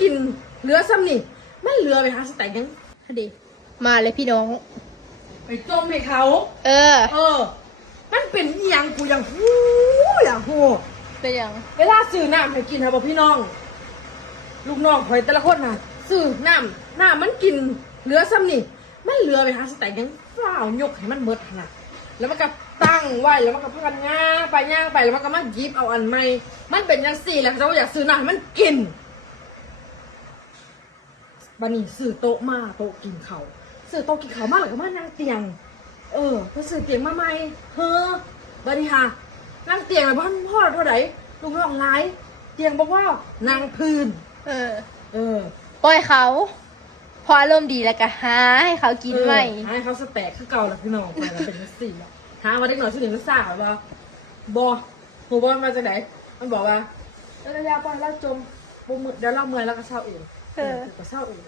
กินเหลือซ้ำนี่มันเหลือไปหาสแต็กยังดีมาเลยพี่น้องไปจมให้เขามันเป็นอย่างกูอย่างหูอย่างหูเป็นอย่างเวลาซื้อน้ำให้กินครับพี่น้องลูกน้องคอยแต่ละคนน่ะซื้อน้ำมันกินเหลือซ้ำนี่มันเหลือไปหาสแต็กยังเปล่ายกให้มันเบิดขนาดแล้วมันก็ตั้งไว้แล้วมันก็พักกันย่างไปแล้วมันก็มาหยิบเอาอันใหม่มันเป็นอย่างสี่แล้วเขาอยากซื้อน้ำให้มันกินบันนี้ซื้อโต๊ะมาโต๊ะกินเขาซื้อโต๊ะกินเขามาหรือก็มานั่งเตียงพอซื้อเตียงมาใหม่บันนี้ค่ะนั่งเตียงแล้วบ้านพ่อเท่าไหร่ลูกน้องไงเตียงบอกว่านางพื้นปล่อยเขาพออารมณ์ดีแล้วก็หาให้เขากินไหมให้เขาสแต็กคือเก่าแหละพี่น้องไปแล้วเป็นสี่หามาได้หน่อยชื่อหนึ่งก็ทราบว่าหัวบอลมาจากไหนมันบอกว่าระยะปล่อยแล้วจมเดี๋ยวเราเมื่อยแล้วก็เศร้าเองก็เศร้าเอง